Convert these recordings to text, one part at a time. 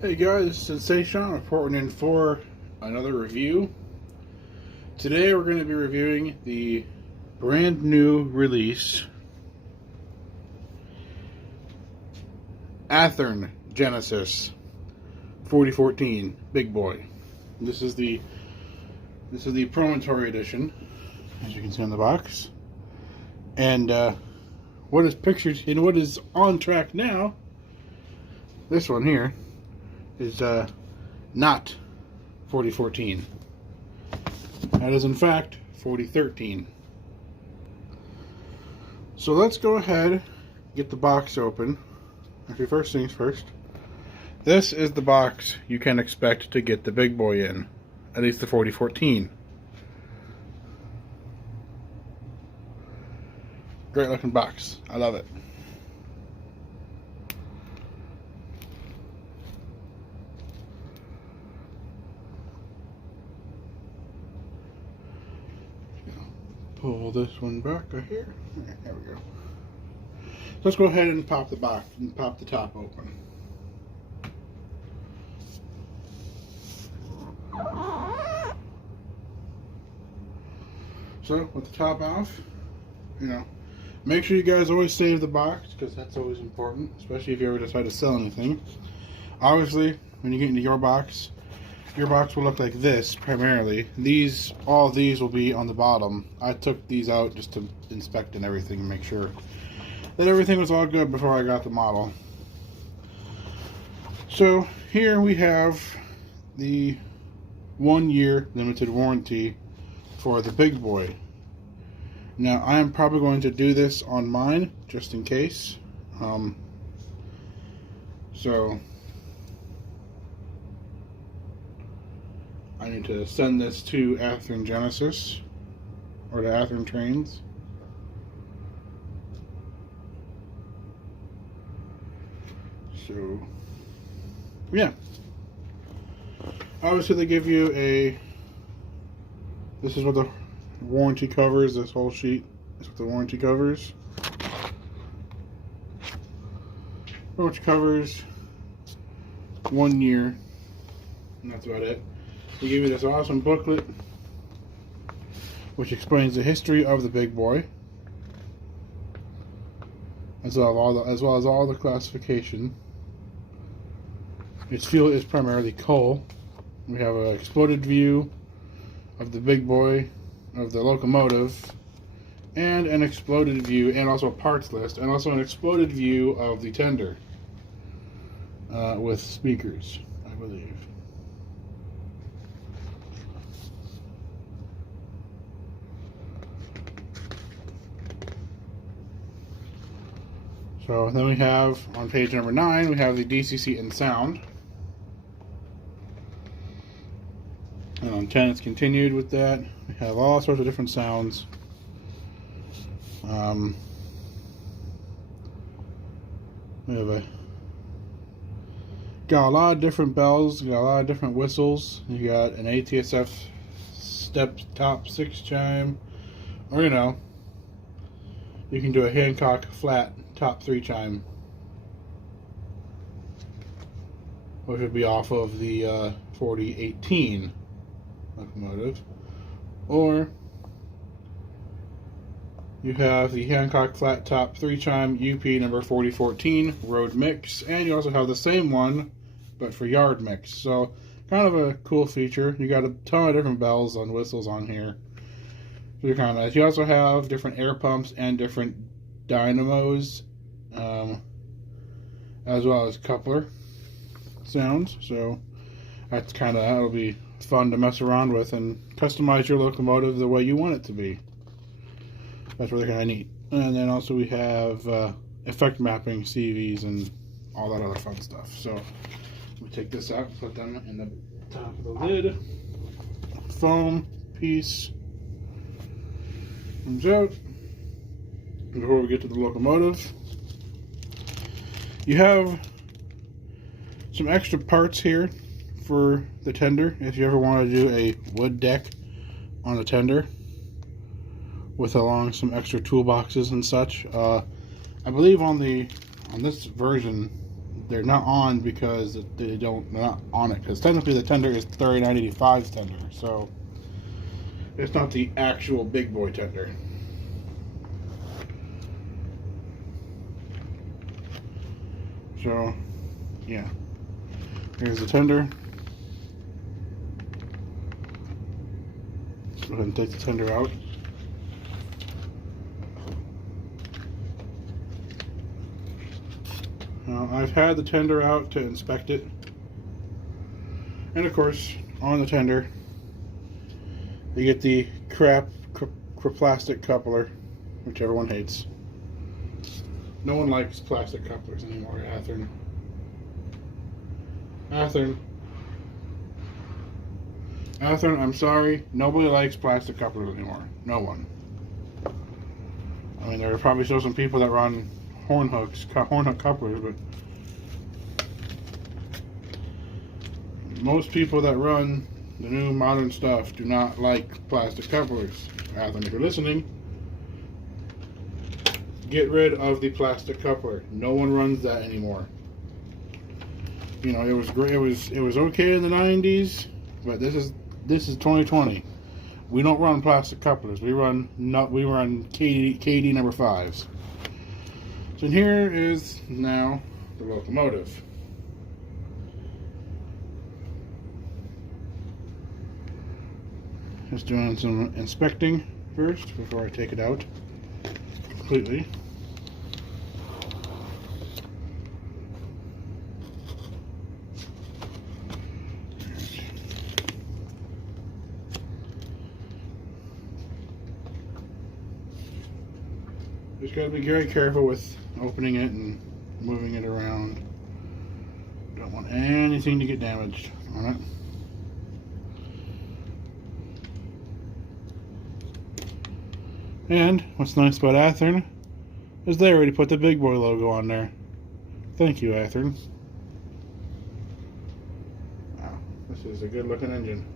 Hey guys, this is Sensation reporting in for another review. Today we're going to be reviewing the brand new release Athearn Genesis 4014 Big Boy. This is the promontory edition, as you can see on the box. And what is pictured and what is on track now, this one here, is not 4014. That is in fact 4013. So let's go ahead, get the box open. Actually, first things first. This is the box you can expect to get the Big Boy in, at least the 4014. Great looking box. I love it. Pull this one back right here. There we go. So let's go ahead and pop the box and pop the top open. So with the top off, make sure you guys always save the box, because that's always important, especially if you ever decide to sell anything. Obviously, when you get into your box will look like this primarily. All these will be on the bottom. I took these out just to inspect and everything and make sure that everything was all good before I got the model. So here we have the 1-year limited warranty for the Big Boy. Now I am probably going to do this on mine just in case. So I need to send this to Athearn Genesis, or to Athearn Trains. So, yeah. Obviously they give you this is what the warranty covers, this whole sheet is what the warranty covers. Which covers 1 year, and that's about it. They give you this awesome booklet which explains the history of the Big Boy, as well as all the classification. Its fuel is primarily coal. We have an exploded view of the Big Boy, of the locomotive, and an exploded view, and also a parts list, and also an exploded view of the tender with speakers, I believe. So then we have, on page number 9, we have the DCC and sound. And on 10 it's continued with that. We have all sorts of different sounds. We have got a lot of different bells, got a lot of different whistles. You got an ATSF step top 6 chime, or you can do a Hancock flat top 3 chime, which would be off of the 4018 locomotive. Or you have the Hancock flat top 3 chime UP number 4014 road mix, and you also have the same one but for yard mix. So kind of a cool feature. You got a ton of different bells and whistles on here. So you're kind of nice. You also have different air pumps and different dynamos, as well as coupler sounds. So that'll be fun to mess around with and customize your locomotive the way you want it to be. That's really kind of neat. And then also we have effect mapping, CVs, and all that other fun stuff. So we take this out, put them in the top of the lid. Foam piece comes out. Before we get to the locomotive, you have some extra parts here for the tender if you ever want to do a wood deck on the tender with along some extra toolboxes and such. I believe on this version they're not on because they're not on it, because technically the tender is 3985's tender, so it's not the actual big boy tender. So yeah, here's the tender. Go ahead and take the tender out. Now, I've had the tender out to inspect it, and of course on the tender you get the crap plastic coupler, which everyone hates. No one likes plastic couplers anymore at Athearn. Athearn, I'm sorry, nobody likes plastic couplers anymore. No one. I mean, there are probably still some people that run horn hook couplers, but most people that run the new modern stuff do not like plastic couplers. Athearn, if you're listening, get rid of the plastic coupler. No one runs that anymore. You know, it was great. It was okay in the 90s, but this is 2020. We don't run plastic couplers. We run KD number 5s. So here is now the locomotive. Just doing some inspecting first before I take it out completely. Just got to be very careful with opening it and moving it around. Don't want anything to get damaged on it. And what's nice about Athearn is they already put the big boy logo on there. Thank you, Athearn. Wow, this is a good looking engine.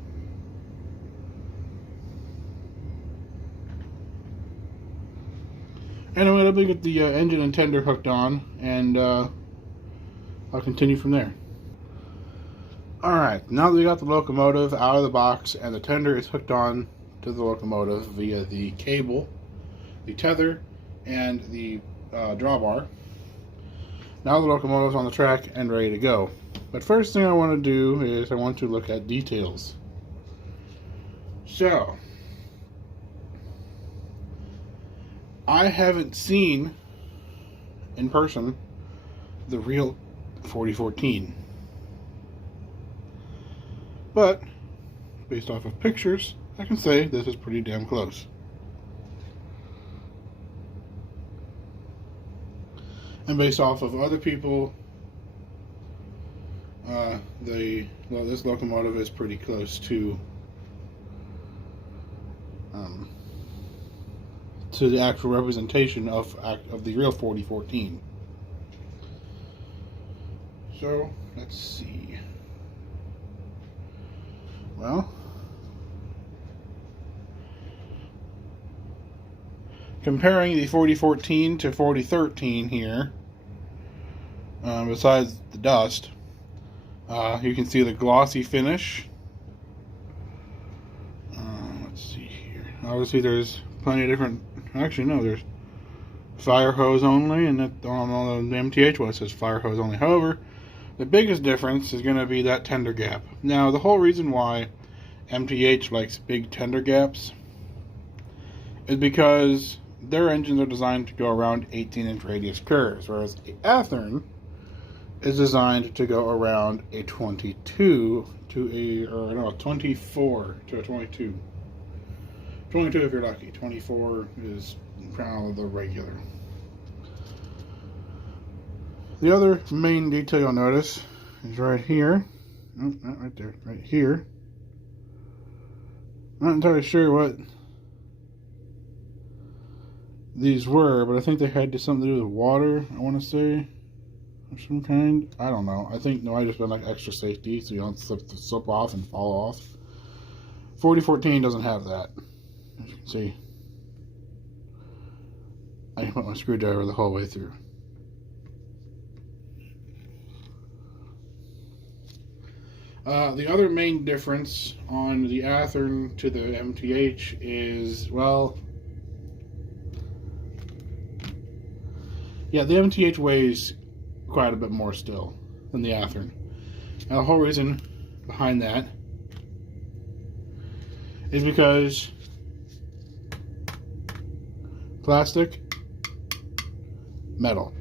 Anyway, let me get the engine and tender hooked on, and I'll continue from there. Alright, now that we got the locomotive out of the box and the tender is hooked on to the locomotive via the cable, the tether, and the drawbar, now the locomotive's on the track and ready to go. But first thing I want to do is I want to look at details. So, I haven't seen in person the real 4014, but based off of pictures I can say this is pretty damn close. And based off of other people, this locomotive is pretty close to the actual representation of the real 4014. So let's see. Well, comparing the 4014 to 4013 here, besides the dust, you can see the glossy finish. Let's see here. Obviously there's plenty of different, actually no, there's fire hose only, and that on the MTH one it says fire hose only. However, the biggest difference is going to be that tender gap. Now, the whole reason why MTH likes big tender gaps is because their engines are designed to go around 18-inch radius curves, whereas Athearn is designed to go around a 22 to a 24 to a 22. 22 if you're lucky. 24 is kind of the regular. The other main detail you'll notice is right here. No, not right there. Right here. I'm not entirely sure what these were, but I think they had something to do with water, I want to say. Of some kind. I don't know. I think, no, I just been like extra safety so you don't slip off and fall off. 4014 doesn't have that. As you can see, I can put my screwdriver the whole way through. The other main difference on the Athearn to the MTH is, well, yeah, the MTH weighs quite a bit more still than the Athearn. Now, the whole reason behind that is because plastic, metal.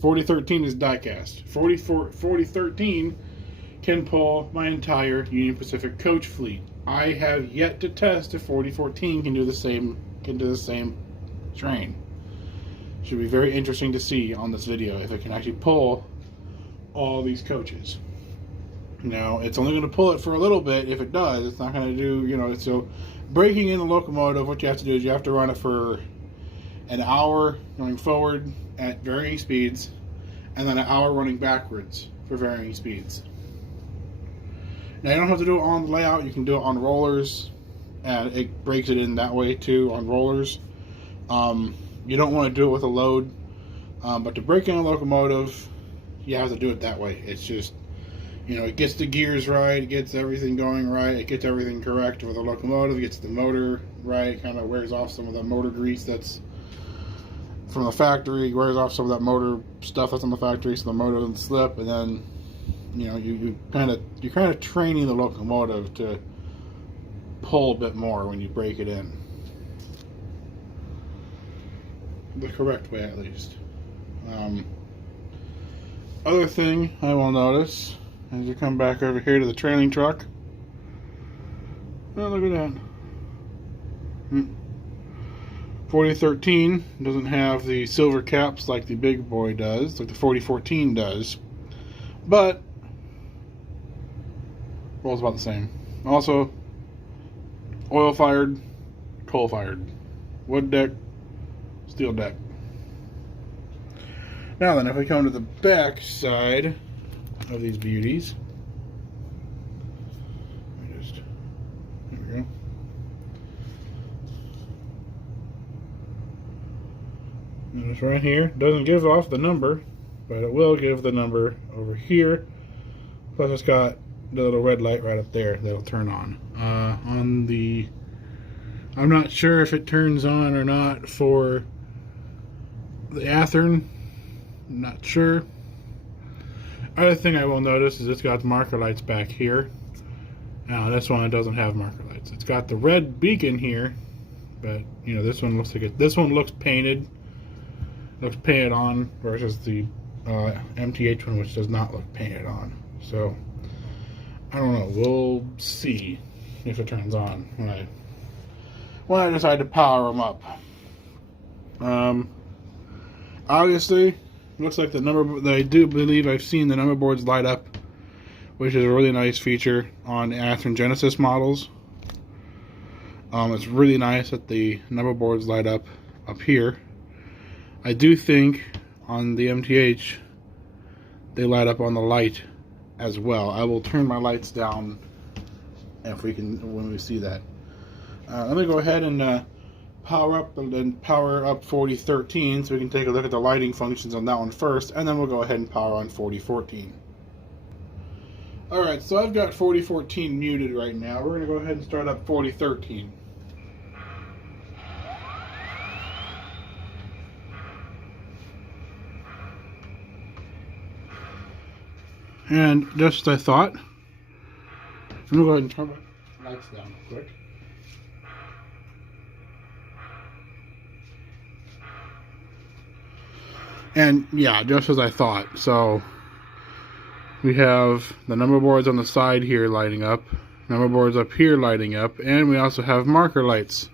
4013 is die-cast. 4013 can pull my entire Union Pacific coach fleet. I have yet to test if 4014 can do the same train. Should be very interesting to see on this video if it can actually pull all these coaches. Now, it's only going to pull it for a little bit. If it does, it's not going to do, you know, so breaking in the locomotive, what you have to do is you have to run it for an hour going forward at varying speeds, and then an hour running backwards for varying speeds. Now, you don't have to do it on the layout. You can do it on rollers, and it breaks it in that way too on rollers. You don't want to do it with a load, but to break in a locomotive, you have to do it that way. It's just, you know, it gets the gears right, it gets everything going right, it gets everything correct with the locomotive, it gets the motor right, kind of wears off some of the motor grease that's from the factory, wears off some of that motor stuff that's on the factory so the motor doesn't slip, and then, you know, you're kind of training the locomotive to pull a bit more when you break it in. The correct way, at least. Other thing I will notice as you come back over here to the trailing truck. Oh, look at that. 4013 doesn't have the silver caps like the big boy does, like the 4014 does, but rolls about the same. Also, oil fired, coal fired, wood deck, steel deck. Now then, if we come to the back side of these beauties, there we go. Notice right here, doesn't give off the number, but it will give the number over here. Plus it's got the little red light right up there that'll turn on. I'm not sure if it turns on or not for the Athearn. I'm not sure. Other thing I will notice is it's got marker lights back here. Now this one doesn't have marker lights. It's got the red beacon here, but you know, this one looks like it. This one looks painted. Looks painted on versus the MTH one, which does not look painted on. So I don't know. We'll see if it turns on when I decide to power them up. Obviously, looks like the number. I do believe I've seen the number boards light up, which is a really nice feature on Athearn Genesis models. It's really nice that the number boards light up here. I do think on the MTH they light up on the light as well. I will turn my lights down if we can when we see that. Let me go ahead and power up 4013 so we can take a look at the lighting functions on that one first, and then we'll go ahead and power on 4014. Alright, so I've got 4014 muted right now. We're going to go ahead and start up 4013. And just as I thought, I'm going to go ahead and turn my lights down real quick. And yeah, just as I thought. So we have the number boards on the side here lighting up, number boards up here lighting up, and we also have marker lights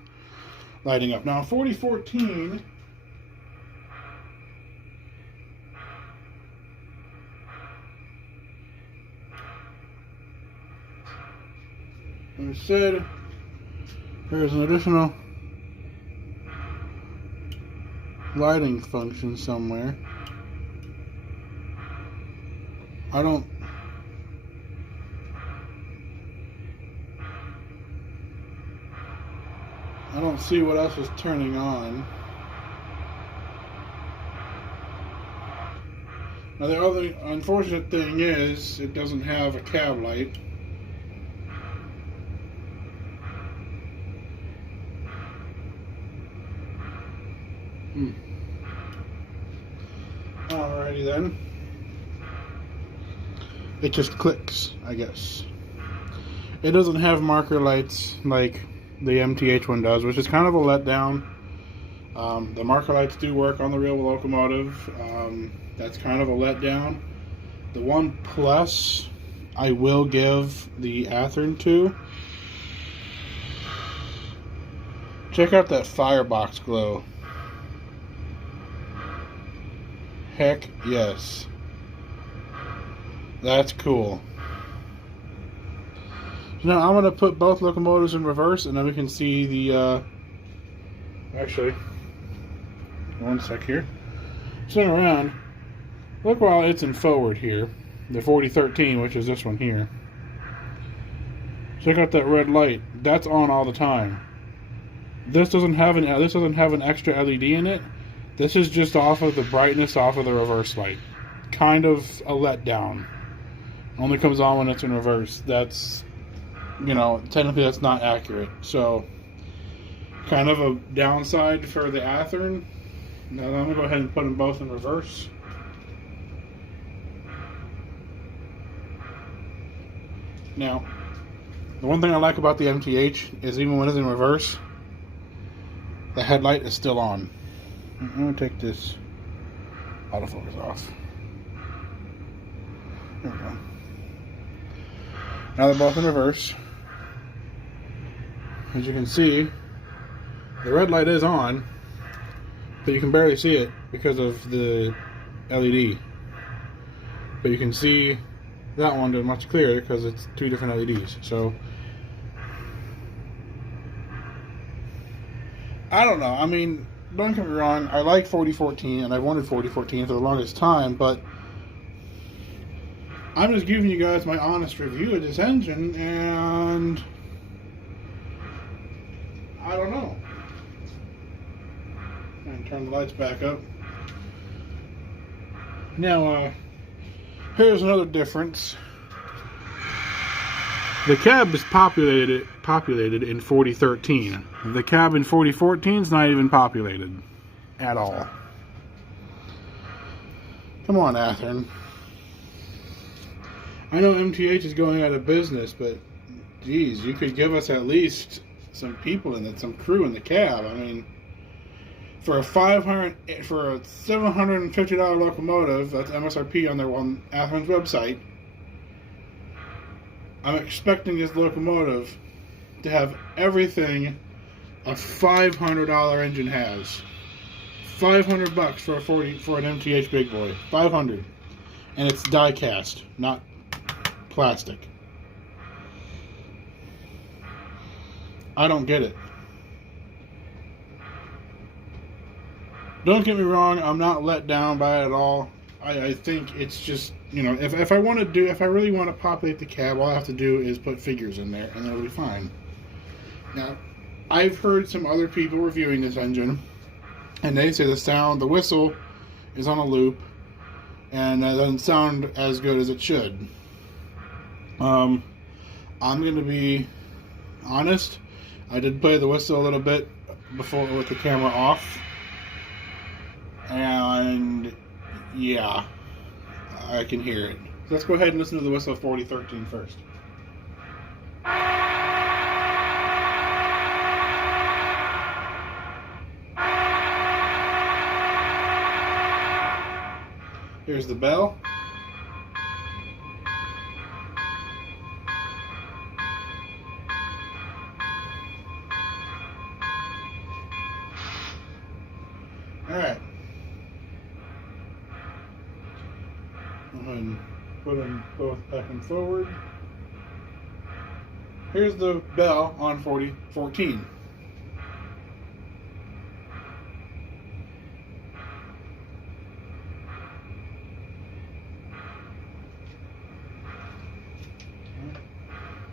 lighting up. Now 4014, instead there's an additional lighting function somewhere. I don't see what else is turning on. Now the other unfortunate thing is it doesn't have a cab light. Alrighty then. It just clicks, I guess. It doesn't have marker lights like the MTH one does, which is kind of a letdown. The marker lights do work on the real locomotive. That's kind of a letdown. The one plus I will give the Athearn to. Check out that firebox glow. Heck yes. That's cool. So now I'm going to put both locomotives in reverse and then we can see the, actually, one sec here. Spin around. Look while it's in forward here. The 4013, which is this one here. Check out that red light. That's on all the time. This doesn't have an extra LED in it. This is just off of the brightness off of the reverse light. Kind of a letdown. Only comes on when it's in reverse. That's, you know, technically that's not accurate. So, kind of a downside for the Athearn. Now I'm going to go ahead and put them both in reverse. Now, the one thing I like about the MTH is even when it's in reverse, the headlight is still on. I'm going to take this autofocus off. There we go. Now they're both in reverse. As you can see, the red light is on, but you can barely see it because of the LED. But you can see that one much clearer because it's two different LEDs. So I don't know. I mean, don't get me wrong. I like 4014 and I've wanted 4014 for the longest time, but I'm just giving you guys my honest review of this engine, and I don't know. And turn the lights back up. Now, here's another difference. The cab is populated in 4013. The cab in 4014 is not even populated at all. Come on, Athearn. I know MTH is going out of business, but geez, you could give us at least some people in it, some crew in the cab. I mean, for a $750 locomotive, that's MSRP on their Athearn's website. I'm expecting this locomotive to have everything a $500 engine has. $500 for an MTH big boy. $500, and it's die cast, not plastic. I don't get it. Don't get me wrong, I'm not let down by it at all. I think it's just, you know, if I really want to populate the cab, all I have to do is put figures in there and it'll be fine. Now, I've heard some other people reviewing this engine, and they say the whistle is on a loop, and it doesn't sound as good as it should. I'm going to be honest. I did play the whistle a little bit before with the camera off, and yeah, I can hear it. So let's go ahead and listen to the whistle of 4013 first. Here's the bell. Alright. Go ahead and put them both back and forward. Here's the bell on 4014.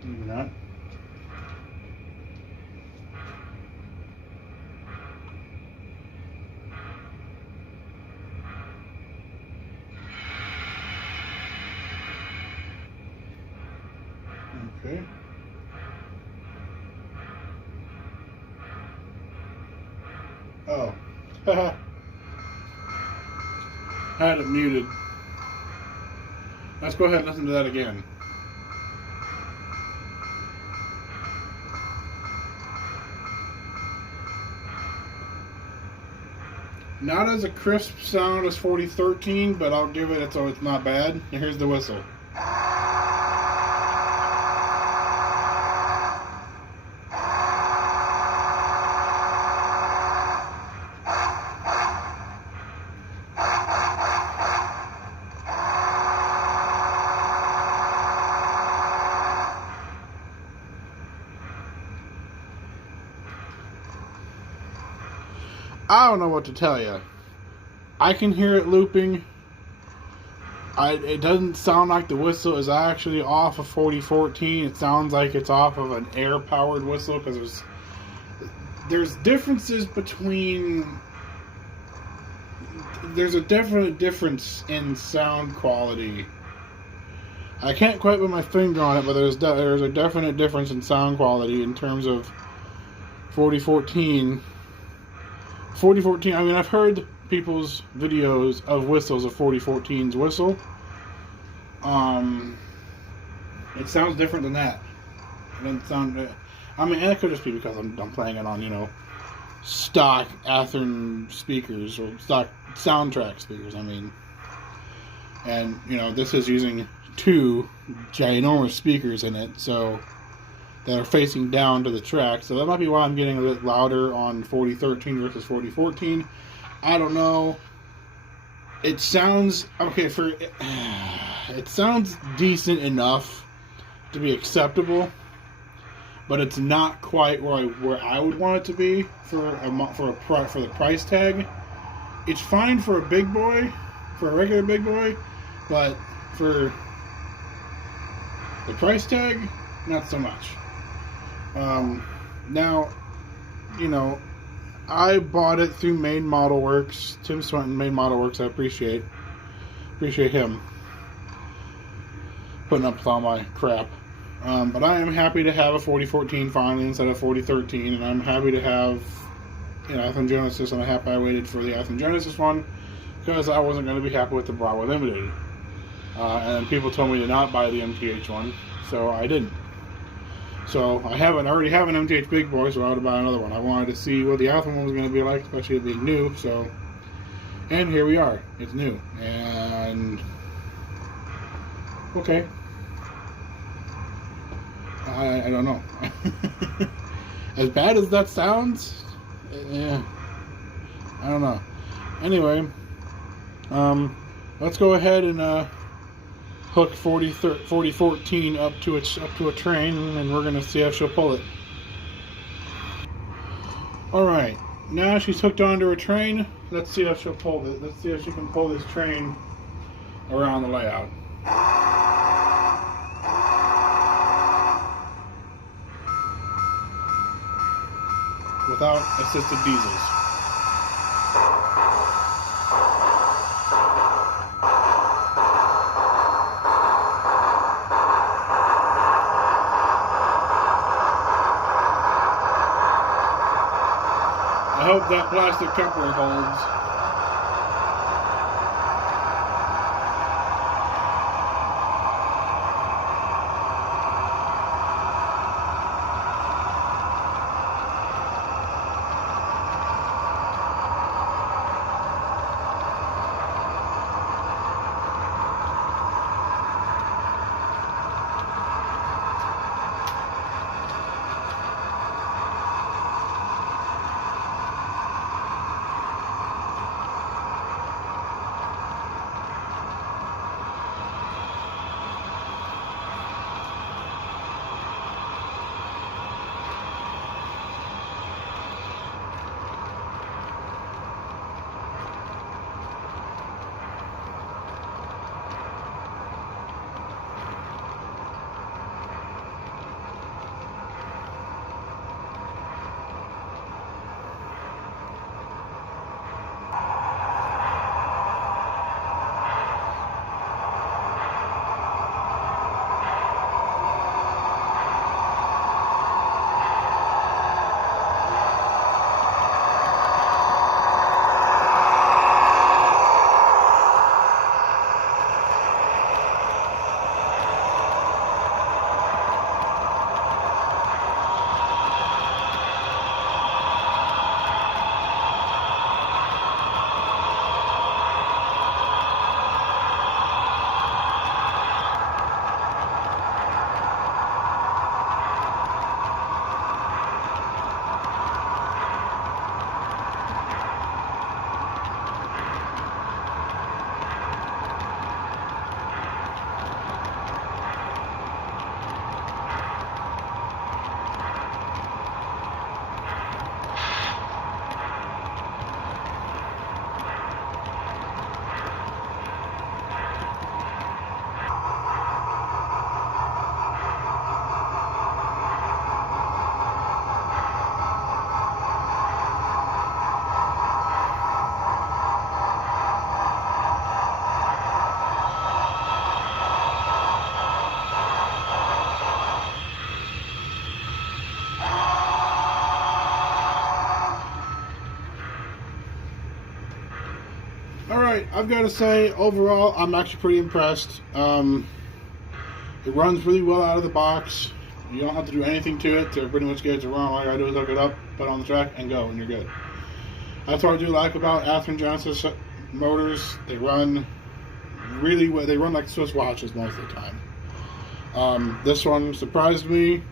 Maybe not. Okay. Oh. I had it muted. Let's go ahead and listen to that again. Not as a crisp sound as 4013, but I'll give it so it's not bad. And here's the whistle. I don't know what to tell you. I can hear it looping. It doesn't sound like the whistle is actually off of 4014. It sounds like it's off of an air-powered whistle because there's differences between. There's a definite difference in sound quality. I can't quite put my finger on it, but there's a definite difference in sound quality in terms of 4014. 4014, I mean, I've heard people's videos of whistles of 4014's whistle. It sounds different than that. It doesn't sound. I mean, and it could just be because I'm playing it on, stock Athearn speakers or stock soundtrack speakers. I mean, and this is using 2 ginormous speakers in it, so that are facing down to the track, so that might be why I'm getting a bit louder on 4013 versus 4014. I don't know. It sounds okay it sounds decent enough to be acceptable, but it's not quite where I would want it to be for the price tag. It's fine for a big boy, for a regular big boy, but for the price tag, not so much. Now, I bought it through Main Model Works. Tim Swenton, Main Model Works. I appreciate him putting up with all my crap. But I am happy to have a 4014 finally instead of 4013, and I'm happy to have Athearn Genesis, and I'm happy I waited for the Athearn Genesis one because I wasn't going to be happy with the Bravo Limited. And people told me to not buy the MTH one, so I didn't. So I already have an MTH Big Boy, so I had to buy another one. I wanted to see what the Athearn one was going to be like, especially it being new. So, and here we are. It's new, and okay. I don't know. As bad as that sounds, yeah. I don't know. Anyway, let's go ahead and hook 4014 up to a train, and we're gonna see how she'll pull it. All right, now she's hooked onto a train. Let's see how she'll pull it. Let's see if she can pull this train around the layout without assisted diesels. I hope that plastic coupler holds. I've got to say, overall, I'm actually pretty impressed. It runs really well out of the box. You don't have to do anything to it to pretty much get it to run. All you gotta do is hook it up, put it on the track, and go, and you're good. That's what I do like about Athearn Genesis motors. They run really well. They run like Swiss watches most of the time. This one surprised me.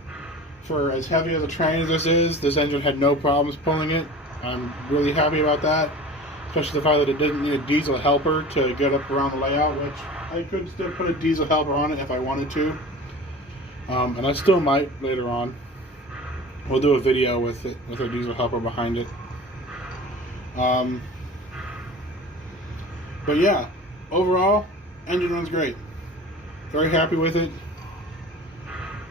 For as heavy as a train as this is, this engine had no problems pulling it. I'm really happy about that. Especially the fact that it didn't need a diesel helper to get up around the layout, which I could still put a diesel helper on it if I wanted to. And I still might later on. We'll do a video with it, with a diesel helper behind it. But yeah, overall, engine runs great. Very happy with it.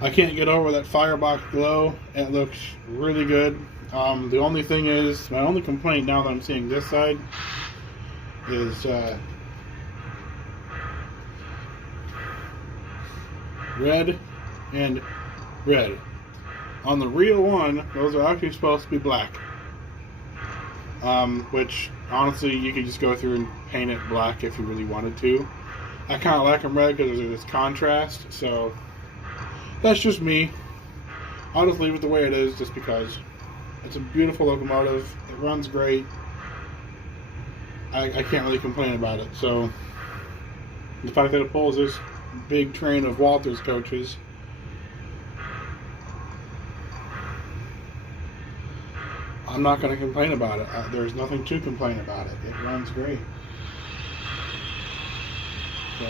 I can't get over that firebox glow. It looks really good. The only thing is, my only complaint now that I'm seeing this side is red and red. On the real one, those are actually supposed to be black. Which, honestly, you could just go through and paint it black if you really wanted to. I kind of like them red because there's this contrast, so that's just me. I'll just leave it the way it is just because it's a beautiful locomotive. It runs great. I can't really complain about it. So the fact that it pulls this big train of Walters coaches, I'm not going to complain about it. There's nothing to complain about it. It runs great. So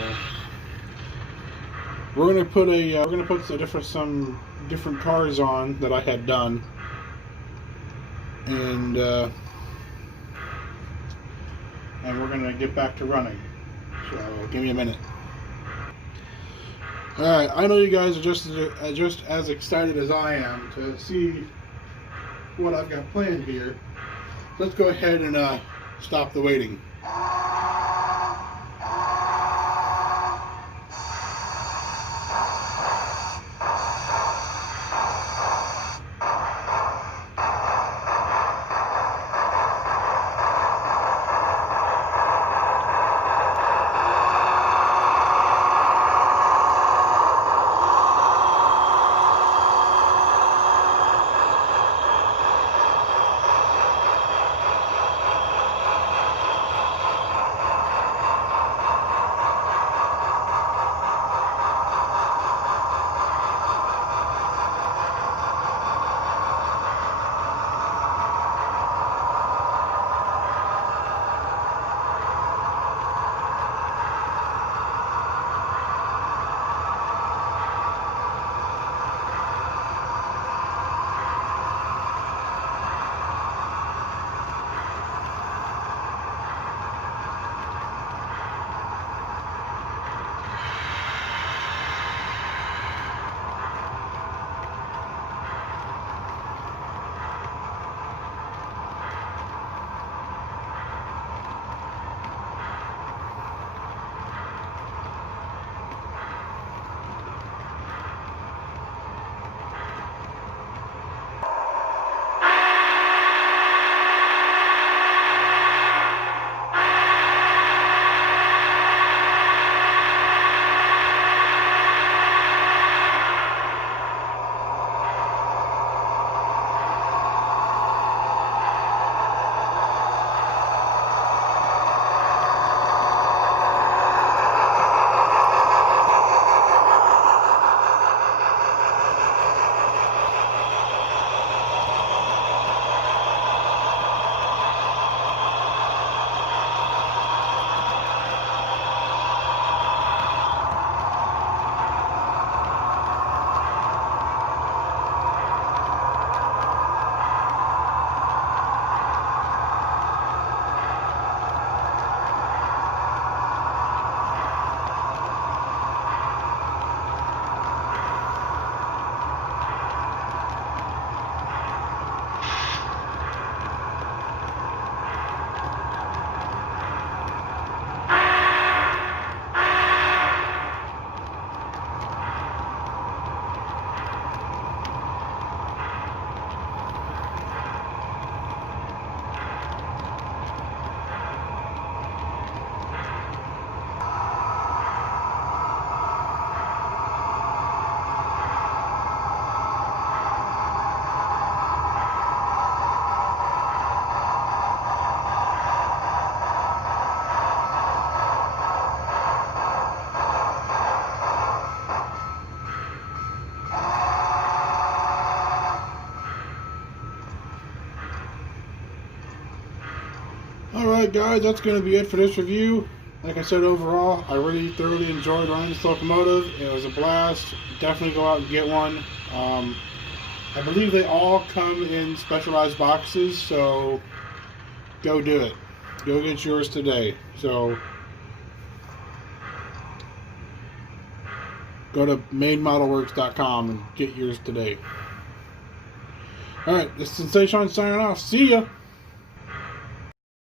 we're gonna put some different cars on that I had done, and we're gonna get back to running. So give me a minute. All right, I know you guys are just as excited as I am to see what I've got planned here. Let's go ahead and stop the waiting. Alright guys, that's going to be it for this review. Like I said, overall, I really thoroughly enjoyed running this locomotive. It was a blast. Definitely go out and get one. I believe they all come in specialized boxes, so go do it. Go get yours today. So go to mademodelworks.com and get yours today. Alright, this is Sensation signing off. See ya!